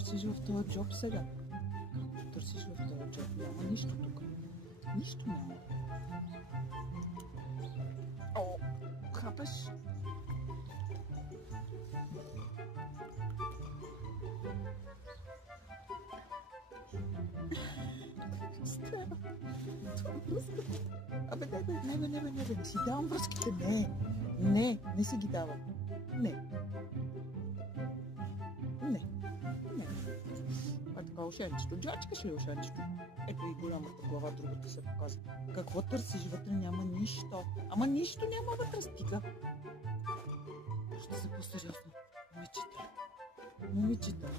търсиш в този джоб сега? Какво търсиш в този джоб? Няма нищо тук. Нищо няма. О, хапеш? Става. Това връзката. Абе, не, не си давам връзките. Не си ги давам. Не. А така ушенчето. Джачкаш ли ушенчето? Ето и голямата глава, другата се показва. Какво търсиш вътре? Няма нищо. Ама нищо няма вътре, стига. Ще се по-сериозно. Момичета.